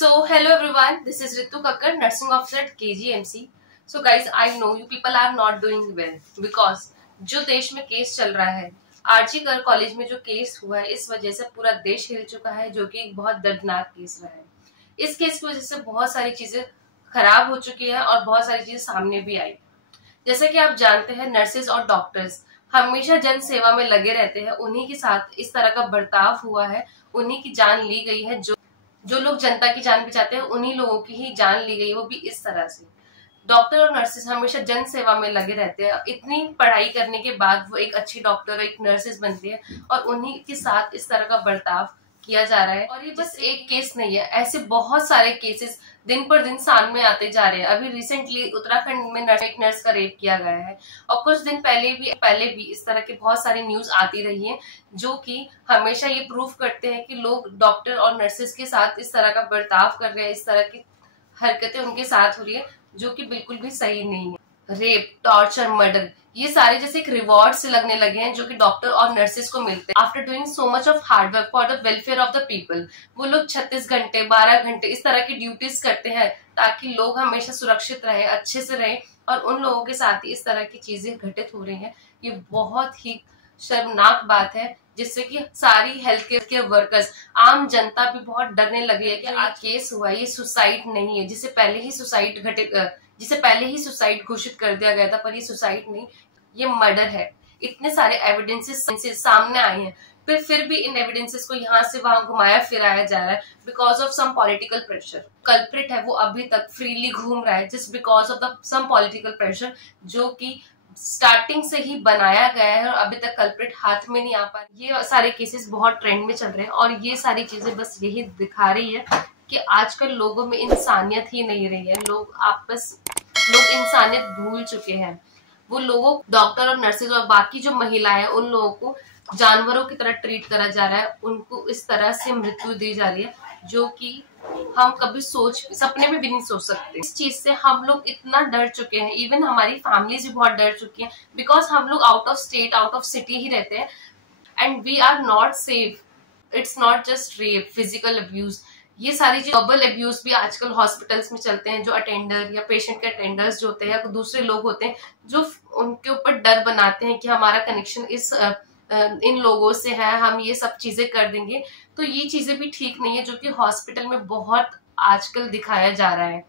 So hello everyone, this is Ritu Kakkar, nursing officer at KGMC. So guys, I know you people are not doing well because जो देश में case चल रहा है, RG कर college में जो केस हुआ है, इस वजह से पूरा देश हिल चुका है, जो कि एक बहुत दर्दनाक केस रहा है। इस केस की वजह से बहुत सारी चीजें खराब हो चुकी है और बहुत सारी चीजें सामने भी आई। जैसे कि आप जानते हैं, नर्सेज और डॉक्टर्स हमेशा जन सेवा में लगे रहते हैं। उन्हीं के साथ इस तरह का बर्ताव हुआ है, उन्हीं की जान ली गई है। जो लोग जनता की जान बचाते हैं, उन्हीं लोगों की ही जान ली गई, वो भी इस तरह से। डॉक्टर और नर्सेज हमेशा जन सेवा में लगे रहते हैं। इतनी पढ़ाई करने के बाद वो एक अच्छी डॉक्टर, एक नर्सेज बनती है और उन्हीं के साथ इस तरह का बर्ताव किया जा रहा है। और ये बस एक केस नहीं है, ऐसे बहुत सारे केसेस दिन पर दिन सामने आते जा रहे हैं। अभी रिसेंटली उत्तराखंड में एक नर्स का रेप किया गया है और कुछ दिन पहले भी इस तरह के बहुत सारी न्यूज आती रही है, जो कि हमेशा ये प्रूव करते हैं कि लोग डॉक्टर और नर्सेज के साथ इस तरह का बर्ताव कर रहे हैं, इस तरह की हरकतें उनके साथ हो रही है, जो कि बिल्कुल भी सही नहीं है। रेप, टॉर्चर, मर्डर, ये सारे जैसे एक रिवॉर्ड से लगने लगे हैं, जो कि डॉक्टर और नर्सेज को मिलते हैं। After doing so much of hard work for the welfare of the people, वो लोग 36 घंटे 12 घंटे इस तरह की ड्यूटीज करते हैं ताकि लोग हमेशा सुरक्षित रहे, अच्छे से रहे, और उन लोगों के साथ ही इस तरह की चीजें घटित हो रही हैं। ये बहुत ही शर्मनाक बात है, जिससे कि सारी हेल्थ केयर वर्कर्स, आम जनता भी बहुत डरने लगी है कि आज केस हुआ, ये सुसाइड नहीं है, जिसे पहले ही सुसाइड घोषित कर दिया गया था, पर ये सुसाइड नहीं, ये मर्डर है। इतने सारे एविडेंसेस सामने आए हैं, फिर भी इन एविडेंसेस को यहाँ से वहां घुमाया फिराया जा रहा है because of some political pressure. Culprit है वो अभी तक फ्रीली घूम रहा है just because of the some political pressure, जो कि स्टार्टिंग से ही बनाया गया है और अभी तक कल्प्रिट हाथ में नहीं आ पा रही। ये सारे केसेस बहुत ट्रेंड में चल रहे हैं और ये सारी चीजें बस यही दिखा रही है कि आजकल लोगों में इंसानियत ही नहीं रही है। लोग इंसानियत भूल चुके हैं। वो लोगों, डॉक्टर और नर्सेज और बाकी जो महिलाएं हैं, उन लोगों को जानवरों की तरह ट्रीट करा जा रहा है, उनको इस तरह से मृत्यु दी जा रही है, जो कि हम कभी सपने में भी नहीं सोच सकते। इस चीज से हम लोग इतना डर चुके हैं, इवन हमारी फैमिलीज भी बहुत डर चुकी हैं, बिकॉज हम लोग out of state, out of city ही रहते हैं and we are not safe. It's not just rape, physical abuse, ये सारी चीज, वर्बल अब्यूज भी आजकल हॉस्पिटल्स में चलते हैं। जो अटेंडर या पेशेंट के अटेंडर्स जो होते हैं या दूसरे लोग होते हैं, जो उनके ऊपर डर बनाते हैं कि हमारा कनेक्शन इन लोगों से है, हम ये सब चीजें कर देंगे। तो ये चीजें भी ठीक नहीं है, जो कि हॉस्पिटल में बहुत आजकल दिखाया जा रहा है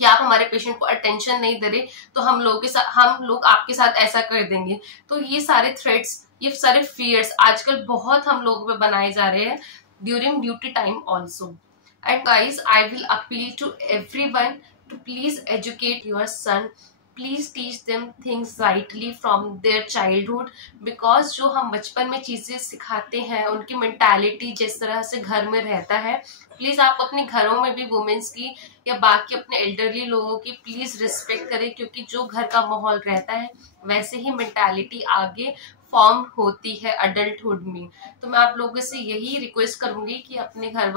कि आप हमारे पेशेंट को अटेंशन नहीं दे रहे तो हम लोग आपके साथ ऐसा कर देंगे। तो ये सारे थ्रेट्स, ये सारे फियर्स आजकल बहुत हम लोगों पे बनाए जा रहे हैं during duty time also. And guys, I will appeal to everyone to please educate your son. Please teach them things rightly from their childhood, because जो हम बचपन में चीजें सिखाते हैं, उनकी मेंटालिटी जिस तरह से घर में रहता है, प्लीज आप अपने घरों में भी वुमेन्स की या बाकी अपने एल्डरली लोगों की प्लीज रिस्पेक्ट करें, क्योंकि जो घर का माहौल रहता है वैसे ही मेंटालिटी आगे फॉर्म होती है अडल्टहुड में। तो मैं आप लोगों से यही रिक्वेस्ट करूंगी कि अपने घर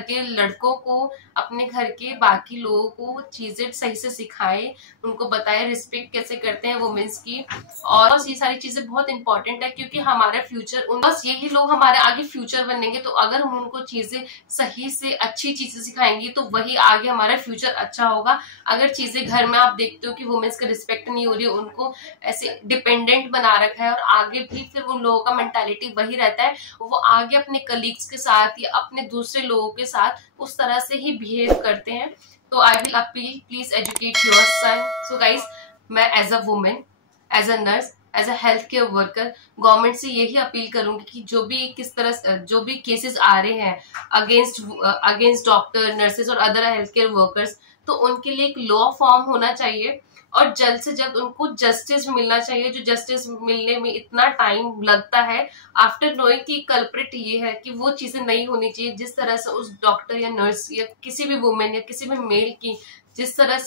के लड़कों को, अपने घर के बाकी लोगों को चीजें सही से सिखाएं, उनको बताएं रिस्पेक्ट कैसे करते हैं वुमेन्स की। और ये सारी चीजें बहुत इंपॉर्टेंट है, क्योंकि हमारा फ्यूचर, बस यही लोग हमारे आगे फ्यूचर बनेंगे। तो अगर हम उनको चीजें सही से अच्छी चीजें सिखाएंगे तो वही आगे हमारा फ्यूचर अच्छा होगा। अगर चीजें घर में आप देखते हो कि वुमेन्स का रिस्पेक्ट नहीं हो रही है, उनको ऐसे डिपेंडेंट बना रखा है, और आगे भी फिर उन लोगों का मेंटालिटी वही रहता है, वो आगे अपने कलीग्स के साथ या अपने दूसरे लोगों के साथ उस तरह से ही बिहेव करते हैं। तो I will appeal, please educate your son. So guys, मैं as a women, as a nurse, as a health care worker government से यही अपील करूंगी कि जो भी केसेस आ रहे हैं अगेंस्ट डॉक्टर, नर्सेज और अदर हेल्थ केयर वर्कर्स, तो उनके लिए एक लॉ फॉर्म होना चाहिए और जल्द से जल्द उनको जस्टिस मिलना चाहिए। जो जस्टिस मिलने में इतना टाइम लगता है, आफ्टर नोइंग कि कल्प्रिट ये है, कि वो चीजें नहीं होनी चाहिए। जिस तरह से उस डॉक्टर या नर्स या किसी भी वुमेन या किसी भी मेल की जिस तरह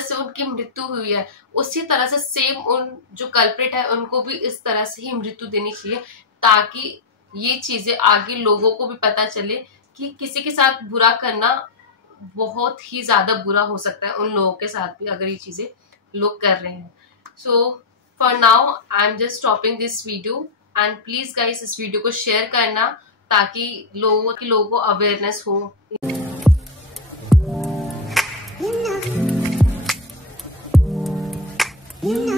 से उनकी मृत्यु हुई है, उसी तरह से सेम उन जो कल्प्रिट है उनको भी इस तरह से ही मृत्यु देनी चाहिए, ताकि ये चीजें आगे लोगों को भी पता चले कि किसी के साथ बुरा करना बहुत ही ज्यादा बुरा हो सकता है उन लोगों के साथ भी, अगर ये चीजें लोग कर रहे हैं। So for now I am just stopping this video and please guys इस वीडियो को शेयर करना ताकि लोगों को अवेयरनेस हो। You know.